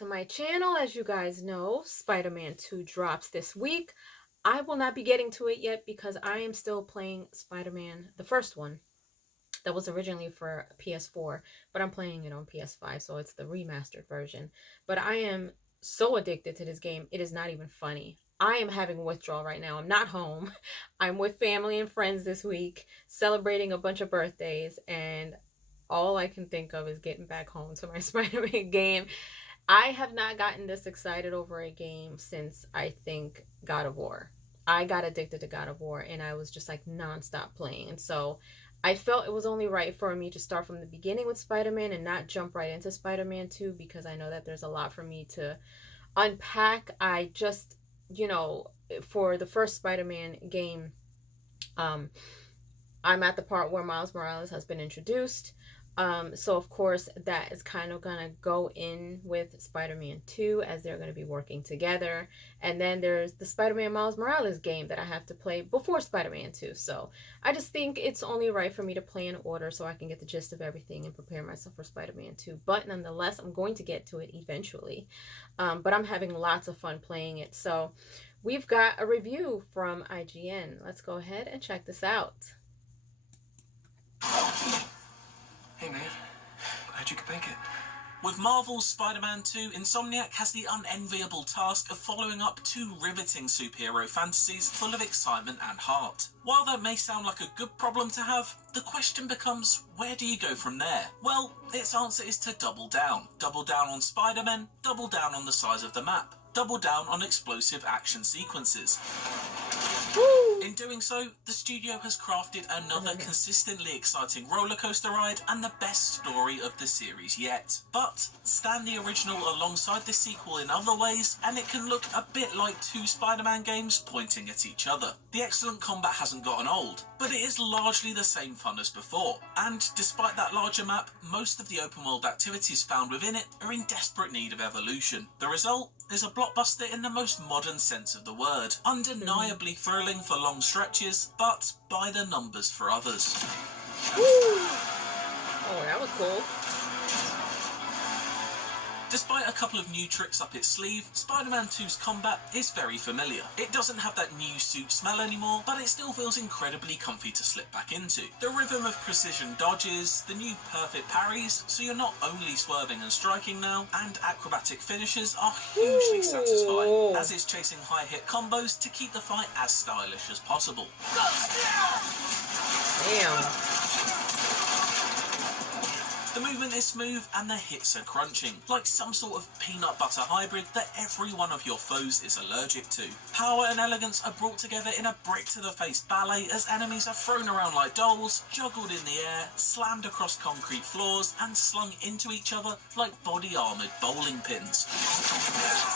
to my channel. As you guys know, Spider-Man 2 drops this week. I will not be getting to it yet because I am still playing Spider-Man, the first one, that was originally for PS4, but I'm playing it on PS5, so it's the remastered version. But I am so addicted to this game, it is not even funny. I am having withdrawal right now. I'm not home. I'm with family and friends this week, celebrating a bunch of birthdays, and all I can think of is getting back home to my Spider-Man game. I have not gotten this excited over a game since, I think, God of War. I got addicted to God of War and I was just like nonstop playing. And so I felt it was only right for me to start from the beginning with Spider-Man and not jump right into Spider-Man 2 because I know that there's a lot for me to unpack. I just, for the first Spider-Man game, I'm at the part where Miles Morales has been introduced. So of course that is kind of gonna go in with Spider-Man 2 as they're gonna be working together. And then there's the Spider-Man Miles Morales game that I have to play before Spider-Man 2. So I just think it's only right for me to play in order so I can get the gist of everything and prepare myself for Spider-Man 2. But nonetheless, I'm going to get to it eventually. But I'm having lots of fun playing it. So we've got a review from IGN. Let's go ahead and check this out. Hey man, glad you could make it. With Marvel's Spider-Man 2, Insomniac has the unenviable task of following up two riveting superhero fantasies full of excitement and heart. While that may sound like a good problem to have, the question becomes, where do you go from there? Well, its answer is to double down. Double down on Spider-Man, double down on the size of the map, double down on explosive action sequences. In doing so, the studio has crafted another consistently exciting rollercoaster ride and the best story of the series yet. But stand the original alongside the sequel in other ways, and it can look a bit like two Spider-Man games pointing at each other. The excellent combat hasn't gotten old, but it is largely the same fun as before. And despite that larger map, most of the open world activities found within it are in desperate need of evolution. The result is a blockbuster in the most modern sense of the word, undeniably thrilling for long stretches, but by the numbers for others. Woo! Oh, that was cool. Despite a couple of new tricks up its sleeve, Spider-Man 2's combat is very familiar. It doesn't have that new suit smell anymore, but it still feels incredibly comfy to slip back into. The rhythm of precision dodges, the new perfect parries, so you're not only swerving and striking now, and acrobatic finishes are hugely satisfying, as is chasing high-hit combos to keep the fight as stylish as possible. Damn. The movement is smooth and the hits are crunching, like some sort of peanut butter hybrid that every one of your foes is allergic to. Power and elegance are brought together in a brick-to-the-face ballet as enemies are thrown around like dolls, juggled in the air, slammed across concrete floors, and slung into each other like body-armoured bowling pins.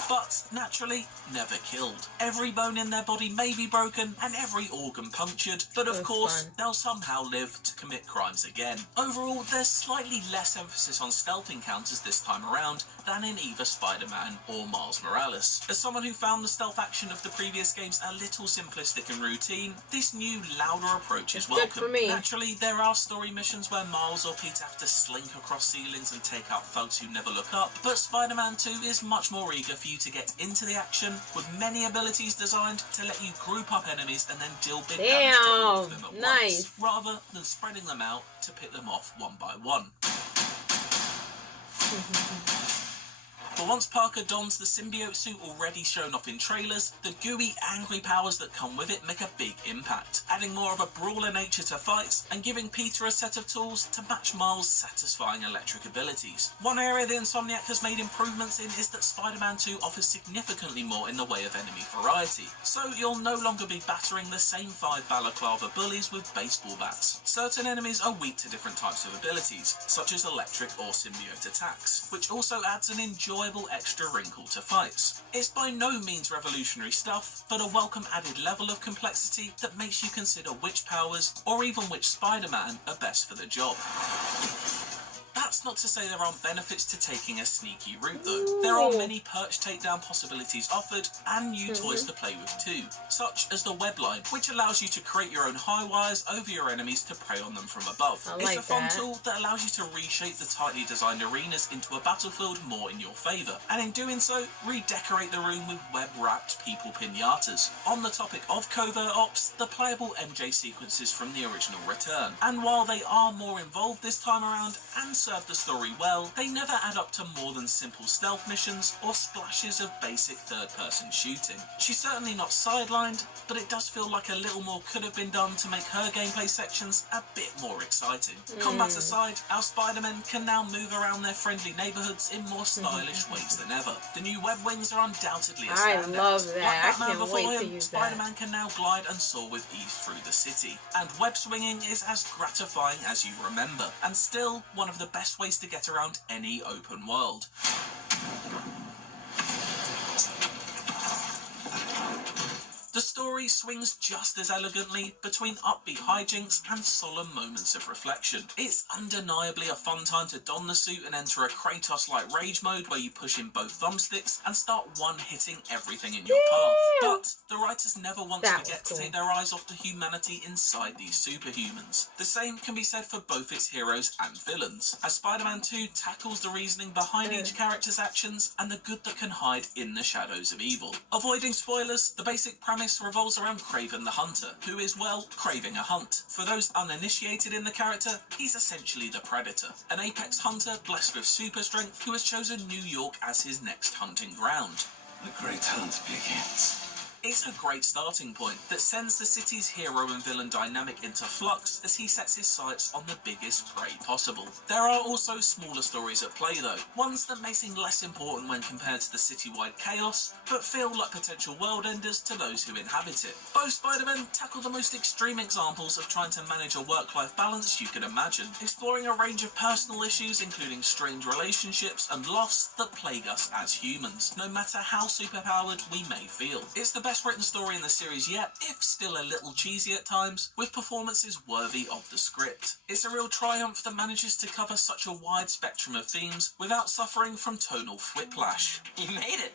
But, naturally, never killed. Every bone in their body may be broken and every organ punctured, but of course, they'll somehow live to commit crimes again. Overall, there's slightly less emphasis on stealth encounters this time around than in either Spider-Man or Miles Morales. As someone who found the stealth action of the previous games a little simplistic and routine, this new, louder approach is welcome. Naturally, there are story missions where Miles or Pete have to slink across ceilings and take out thugs who never look up, but Spider-Man 2 is much more eager for you to get into the action, with many abilities designed to let you group up enemies and then deal big damage to all of them at once, rather than spreading them out to pit them off one by one. But once Parker dons the symbiote suit already shown off in trailers, the gooey, angry powers that come with it make a big impact, adding more of a brawler nature to fights and giving Peter a set of tools to match Miles' satisfying electric abilities. One area that Insomniac has made improvements in is that Spider-Man 2 offers significantly more in the way of enemy variety, so you'll no longer be battering the same 5 balaclava bullies with baseball bats. Certain enemies are weak to different types of abilities, such as electric or symbiote attacks, which also adds an enjoyable extra wrinkle to fights. It's by no means revolutionary stuff, but a welcome added level of complexity that makes you consider which powers, or even which Spider-Man, are best for the job. That's not to say there aren't benefits to taking a sneaky route though. There are many perch takedown possibilities offered, and new toys to play with too, such as the web line, which allows you to create your own high wires over your enemies to prey on them from above. It's a fun tool that allows you to reshape the tightly designed arenas into a battlefield more in your favour, and in doing so, redecorate the room with web-wrapped people pinatas. On the topic of covert ops, the playable MJ sequences from the original return, and while they are more involved this time around and serve the story well, they never add up to more than simple stealth missions or splashes of basic third-person shooting. She's certainly not sidelined, but it does feel like a little more could have been done to make her gameplay sections a bit more exciting. Combat aside, our Spider-Men can now move around their friendly neighbourhoods in more stylish ways than ever. The new web wings are undoubtedly a standout. I love that. Like Batman I can't before wait to him, use Spider-Man that. can now glide and soar with ease through the city. And web swinging is as gratifying as you remember, and still one of the best ways to get around any open world. The story swings just as elegantly between upbeat hijinks and solemn moments of reflection. It's undeniably a fun time to don the suit and enter a Kratos-like rage mode where you push in both thumbsticks and start one-hitting everything in your path. But the writers never once forget to take their eyes off the humanity inside these superhumans. The same can be said for both its heroes and villains, as Spider-Man 2 tackles the reasoning behind each character's actions and the good that can hide in the shadows of evil. Avoiding spoilers, the basic premise revolves around Kraven the Hunter, who is, well, craving a hunt. For those uninitiated in the character, he's essentially the Predator, an apex hunter blessed with super strength who has chosen New York as his next hunting ground. The great hunt begins. It's a great starting point that sends the city's hero and villain dynamic into flux as he sets his sights on the biggest prey possible. There are also smaller stories at play though, ones that may seem less important when compared to the citywide chaos, but feel like potential world enders to those who inhabit it. Both Spider-Men tackle the most extreme examples of trying to manage a work-life balance you can imagine, exploring a range of personal issues including strained relationships and loss that plague us as humans, no matter how superpowered we may feel. It's the best written story in the series yet, if still a little cheesy at times, with performances worthy of the script. It's a real triumph that manages to cover such a wide spectrum of themes without suffering from tonal whiplash. You made it!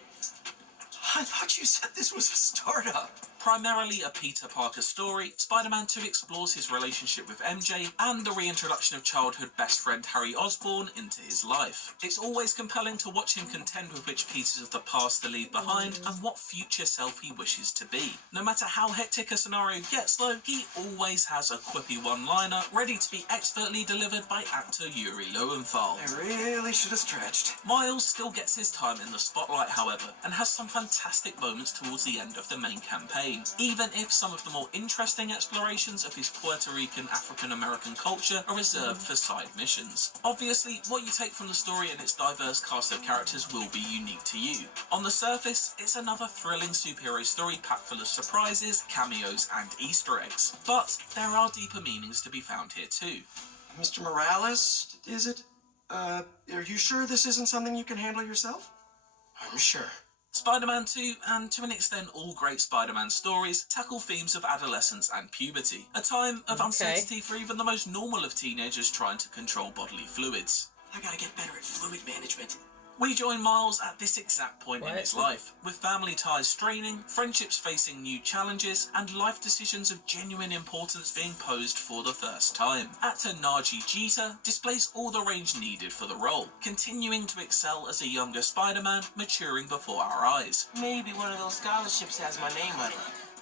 I thought you said this was a startup. Primarily a Peter Parker story, Spider-Man 2 explores his relationship with MJ and the reintroduction of childhood best friend Harry Osborn into his life. It's always compelling to watch him contend with which pieces of the past to leave behind and what future self he wishes to be. No matter how hectic a scenario gets though, he always has a quippy one-liner ready to be expertly delivered by actor Yuri Lowenthal. I really should have stretched. Miles still gets his time in the spotlight however, and has some fantastic moments towards the end of the main campaign. Even if some of the more interesting explorations of his Puerto Rican African-American culture are reserved for side missions. Obviously, what you take from the story and its diverse cast of characters will be unique to you. On the surface, it's another thrilling superhero story packed full of surprises, cameos, and Easter eggs. But there are deeper meanings to be found here too. Mr. Morales, is it? Are you sure this isn't something you can handle yourself? I'm sure. Spider-Man 2, and to an extent all great Spider-Man stories, tackle themes of adolescence and puberty, a time of uncertainty for even the most normal of teenagers trying to control bodily fluids. I gotta get better at fluid management. We join Miles at this exact point in his life, with family ties straining, friendships facing new challenges, and life decisions of genuine importance being posed for the first time. Actor Naji Jeter displays all the range needed for the role, continuing to excel as a younger Spider-Man, maturing before our eyes. Maybe one of those scholarships has my name on it.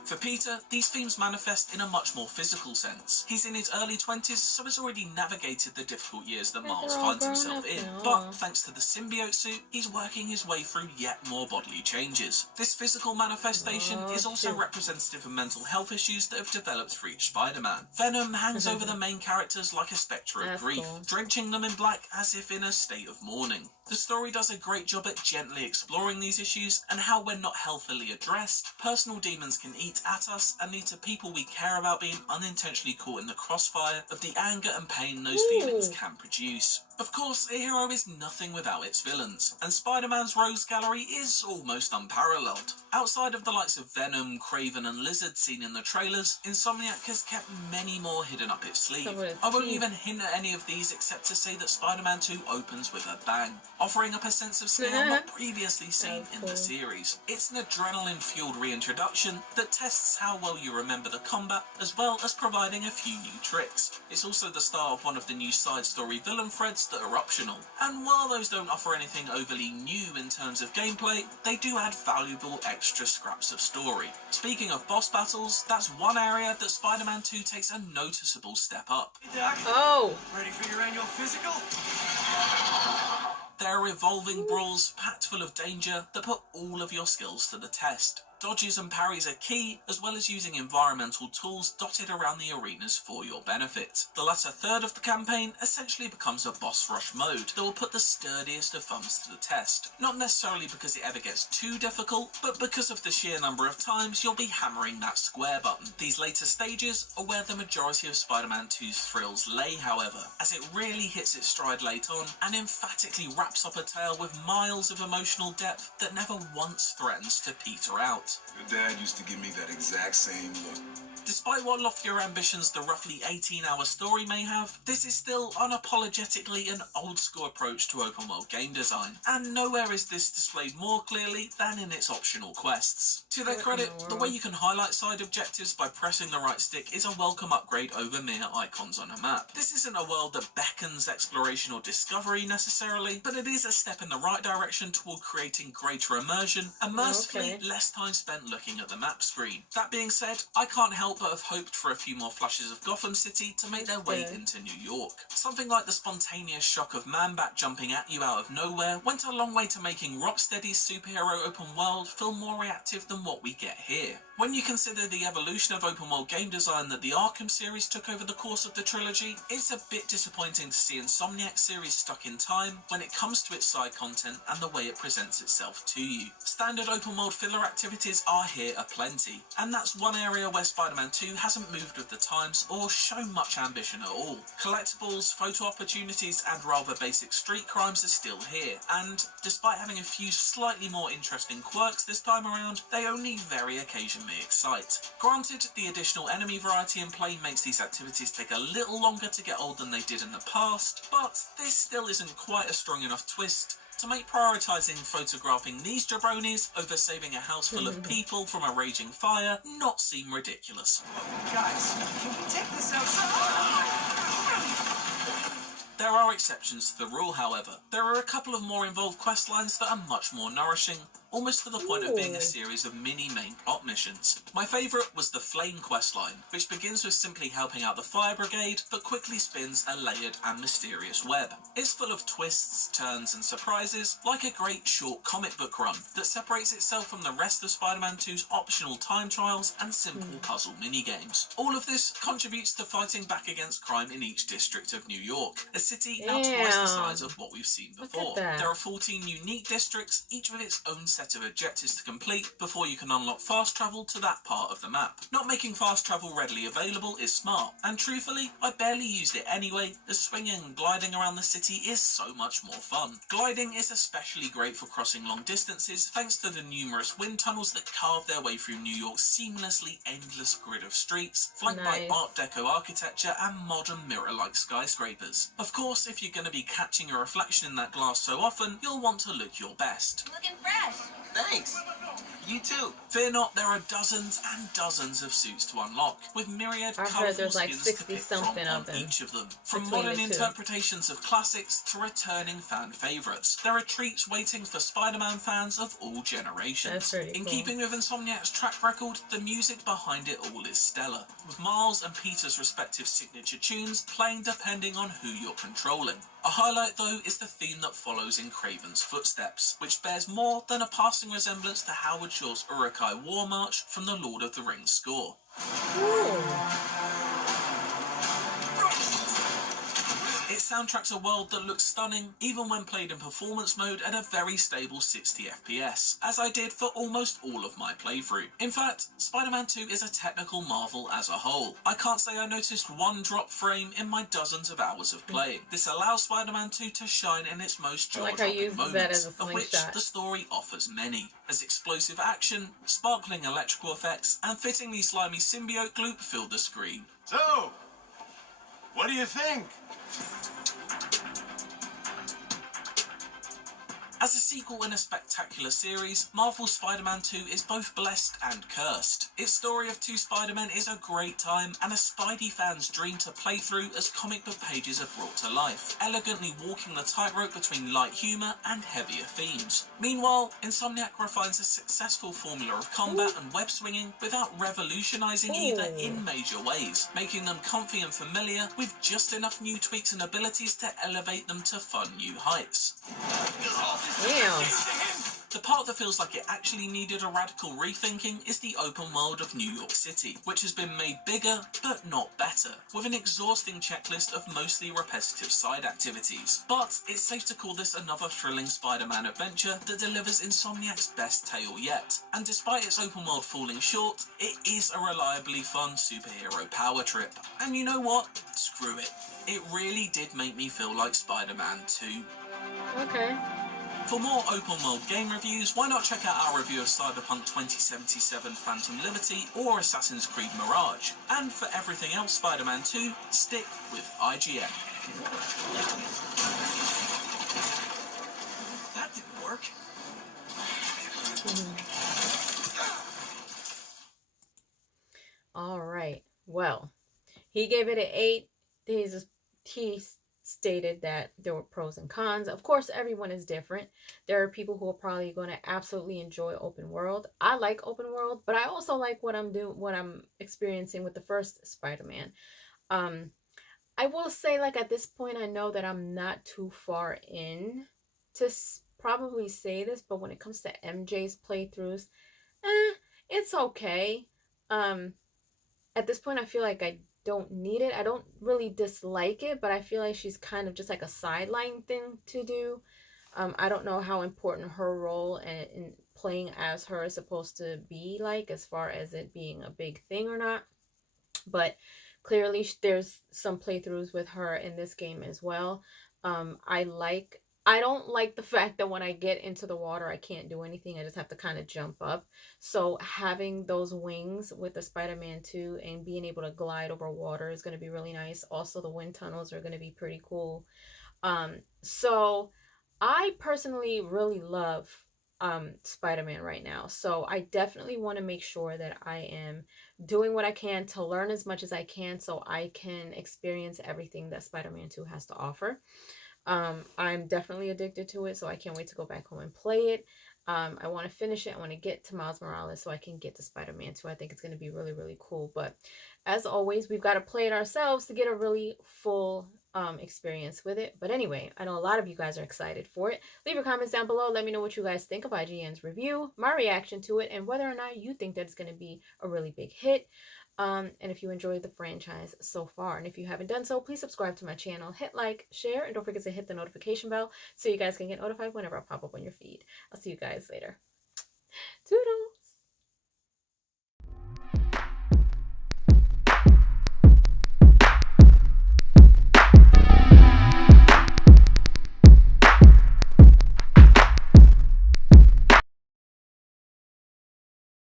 For Peter, these themes manifest in a much more physical sense. He's in his early 20s, so has already navigated the difficult years that Miles finds himself in. But thanks to the symbiote suit, he's working his way through yet more bodily changes. This physical manifestation is also representative of mental health issues that have developed for each Spider-Man. Venom hangs over the main characters like a spectre of grief, drenching them in black as if in a state of mourning. The story does a great job at gently exploring these issues and how, when not healthily addressed, personal demons can eat at us and lead to people we care about being unintentionally caught in the crossfire of the anger and pain those feelings can produce. Of course, a hero is nothing without its villains, and Spider-Man's rogues gallery is almost unparalleled. Outside of the likes of Venom, Kraven and Lizard seen in the trailers, Insomniac has kept many more hidden up its sleeve. I won't even hint at any of these except to say that Spider-Man 2 opens with a bang, offering up a sense of scale not previously seen in the series. It's an adrenaline-fueled reintroduction that tests how well you remember the combat, as well as providing a few new tricks. It's also the start of one of the new side story villain threads that are optional, and while those don't offer anything overly new in terms of gameplay, they do add valuable extra scraps of story. Speaking of boss battles, that's one area that Spider-Man 2 takes a noticeable step up. Hey, Doc. Oh! Ready for your annual physical? There are evolving brawls packed full of danger that put all of your skills to the test. Dodges and parries are key, as well as using environmental tools dotted around the arenas for your benefit. The latter third of the campaign essentially becomes a boss rush mode that will put the sturdiest of thumbs to the test. Not necessarily because it ever gets too difficult, but because of the sheer number of times you'll be hammering that square button. These later stages are where the majority of Spider-Man 2's thrills lay, however, as it really hits its stride late on and emphatically wraps up a tale with miles of emotional depth that never once threatens to peter out. Your dad used to give me that exact same look. Despite what loftier ambitions the roughly 18-hour story may have, this is still unapologetically an old-school approach to open-world game design, and nowhere is this displayed more clearly than in its optional quests. To their credit, the way you can highlight side objectives by pressing the right stick is a welcome upgrade over mere icons on a map. This isn't a world that beckons exploration or discovery necessarily, but it is a step in the right direction toward creating greater immersion and mercifully less time spent looking at the map screen. That being said, I can't help but have hoped for a few more flashes of Gotham City to make their way into New York. Something like the spontaneous shock of Man-Bat jumping at you out of nowhere went a long way to making Rocksteady's superhero open world feel more reactive than what we get here. When you consider the evolution of open world game design that the Arkham series took over the course of the trilogy, it's a bit disappointing to see Insomniac series stuck in time when it comes to its side content and the way it presents itself to you. Standard open world filler activities are here aplenty, and that's one area where Spider-Man 2 hasn't moved with the times or shown much ambition at all. Collectibles, photo opportunities and rather basic street crimes are still here, and despite having a few slightly more interesting quirks this time around, they only very occasionally excite. Granted, the additional enemy variety in play makes these activities take a little longer to get old than they did in the past, but this still isn't quite a strong enough twist to make prioritising photographing these jabronis over saving a house full of people from a raging fire not seem ridiculous. Guys, can we take this outside? There are exceptions to the rule, however. There are a couple of more involved quest lines that are much more nourishing, almost to the point of being a series of mini main plot missions. My favourite was the Flame questline, which begins with simply helping out the fire brigade, but quickly spins a layered and mysterious web. It's full of twists, turns and surprises, like a great short comic book run that separates itself from the rest of Spider-Man 2's optional time trials and simple puzzle minigames. All of this contributes to fighting back against crime in each district of New York, a city now twice the size of what we've seen before. There are 14 unique districts, each with its own set of objectives to complete before you can unlock fast travel to that part of the map. Not making fast travel readily available is smart, and truthfully, I barely used it anyway, as swinging and gliding around the city is so much more fun. Gliding is especially great for crossing long distances thanks to the numerous wind tunnels that carve their way through New York's seamlessly endless grid of streets, flanked by Art Deco architecture and modern mirror-like skyscrapers. Of course, if you're going to be catching a reflection in that glass so often, you'll want to look your best. Looking fresh. Thanks. You too. Fear not, there are dozens and dozens of suits to unlock, with myriad colourful skins to pick from on each of them. From modern interpretations of classics to returning fan favourites, there are treats waiting for Spider-Man fans of all generations. In keeping with Insomniac's track record, the music behind it all is stellar, with Miles and Peter's respective signature tunes playing depending on who you're controlling. A highlight though is the theme that follows in Kraven's footsteps, which bears more than a passing resemblance to Howard Shaw's Uruk-hai War March from the Lord of the Rings score. It soundtracks a world that looks stunning, even when played in performance mode at a very stable 60 FPS, as I did for almost all of my playthrough. In fact, Spider-Man 2 is a technical marvel as a whole. I can't say I noticed one drop frame in my dozens of hours of playing. This allows Spider-Man 2 to shine in its most jaw-dropping moments, of which the story offers many. As explosive action, sparkling electrical effects, and fittingly slimy symbiote gloop fill the screen. So, what do you think? As a sequel in a spectacular series, Marvel's Spider-Man 2 is both blessed and cursed. Its story of two Spider-Men is a great time and a Spidey fan's dream to play through as comic book pages are brought to life, elegantly walking the tightrope between light humour and heavier themes. Meanwhile, Insomniac refines a successful formula of combat and web swinging without revolutionising either in major ways, making them comfy and familiar with just enough new tweaks and abilities to elevate them to fun new heights. Damn. The part that feels like it actually needed a radical rethinking is the open world of New York City, which has been made bigger, but not better, with an exhausting checklist of mostly repetitive side activities. But it's safe to call this another thrilling Spider-Man adventure that delivers Insomniac's best tale yet. And despite its open world falling short, it is a reliably fun superhero power trip. And you know what? Screw it. It really did make me feel like Spider-Man 2. Okay. For more open world game reviews, why not check out our review of Cyberpunk 2077 Phantom Liberty or Assassin's Creed Mirage? And for everything else Spider-Man 2, stick with IGN. That didn't work. All right. Well, he gave it an 8. He stated that there were pros and cons. Of course, everyone is different. There are people who are probably going to absolutely enjoy open world. I like open world, but I also like what I'm experiencing with the first Spider-Man. I will say, like, at this point, I know that I'm not too far in to probably say this, but when it comes to MJ's playthroughs, it's okay. At this point, I feel like I don't need it. I don't really dislike it, but I feel like she's kind of just like a sideline thing to do. I don't know how important her role in playing as her is supposed to be, like, as far as it being a big thing or not. But clearly there's some playthroughs with her in this game as well. I don't like the fact that when I get into the water, I can't do anything. I just have to kind of jump up. So having those wings with the Spider-Man 2 and being able to glide over water is going to be really nice. Also, the wind tunnels are going to be pretty cool. So I personally really love Spider-Man right now. So I definitely want to make sure that I am doing what I can to learn as much as I can so I can experience everything that Spider-Man 2 has to offer. I'm definitely addicted to it, so I can't wait to go back home and play it. I want to finish it. I want to get to Miles Morales so I can get to Spider-Man 2. I think it's going to be really, really cool. But as always, we've got to play it ourselves to get a really full experience with it. But anyway, I know a lot of you guys are excited for it. Leave your comments down below. Let me know what you guys think of IGN's review, my reaction to it, and whether or not you think that it's going to be a really big hit. And if you enjoyed the franchise so far. And if you haven't done so, please subscribe to my channel, hit like, share, and don't forget to hit the notification bell so you guys can get notified whenever I pop up on your feed. I'll see you guys later. Toodles!